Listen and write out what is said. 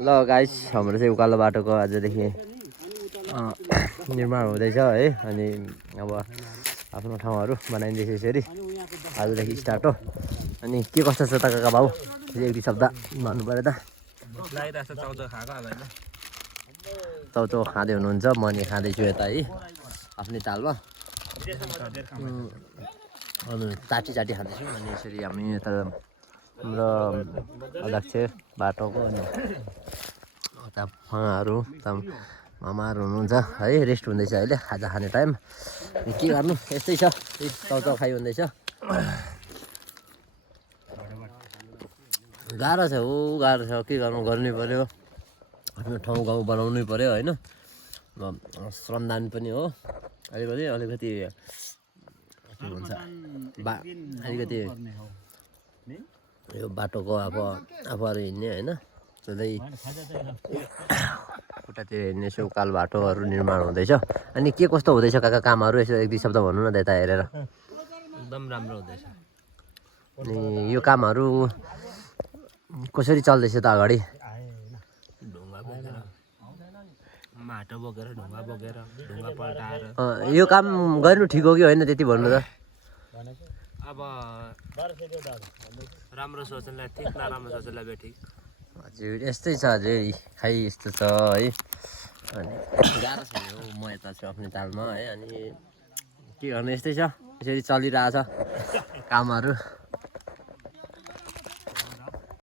ल गाइस हाम्रो चाहिँ उकालो बाटोको आजदेखि निर्माण हुँदैछ है। अनि अब आफ्नो ठाउँहरू बनाइँदैछ यसरी आजदेखि स्टार्ट हो। अनि के कस्तो छ त काका बाबु, एक दुई शब्द भन्नु पऱ्यो त। चाउचाउ खाँदै हुनुहुन्छ, म नि खाँदैछु यता है आफ्नै तालमा। अनि चाटी खाँदैछु। अनि यसरी हामी यता हाम्रो अध्यक्ष बाटोको अनि यता उहाँहरू मामाहरू हुनुहुन्छ है, रेस्ट हुँदैछ अहिले खाजा खाने टाइम। के गर्नु यस्तै छ, चाउचाउ खाइ हुँदैछ। गाह्रो छ गाह्रो छ, के गर्नु, गर्नै पऱ्यो। आफ्नो ठाउँ गाउँ बनाउनै पऱ्यो होइन। श्रमदान पनि हो अलिकति के भन्छ अलिकति यो बाटोको अब आफूहरू हिँड्ने होइन, सधैँ खुट्टातिर हिँड्ने यसो उकालो बाटोहरू निर्माण हुँदैछ। अनि के कस्तो हुँदैछ काका कामहरू, यसो एक दुई शब्द भन्नु न त्यता हेरेर। एकदम राम्रो हुँदैछ। अनि यो कामहरू कसरी चल्दैछ त अगाडि? ढुङ्गा बोकेर, माटो बोकेर, ढुङ्गा बोकेर, ढुङ्गा पल्टाएर। यो काम गर्नु ठिक हो कि होइन त्यति भन्नु त। अब राम्रो सोच्नेलाई ठिक, नराम्रो सोच्नेलाई बेठिक। हजुर यस्तै छ अझै खै यस्तो छ है। अनि गाह्रो छ यो, म यता छु आफ्नै तालमा है। अनि के गर्नु यस्तै छ, यसरी चलिरहेछ कामहरू।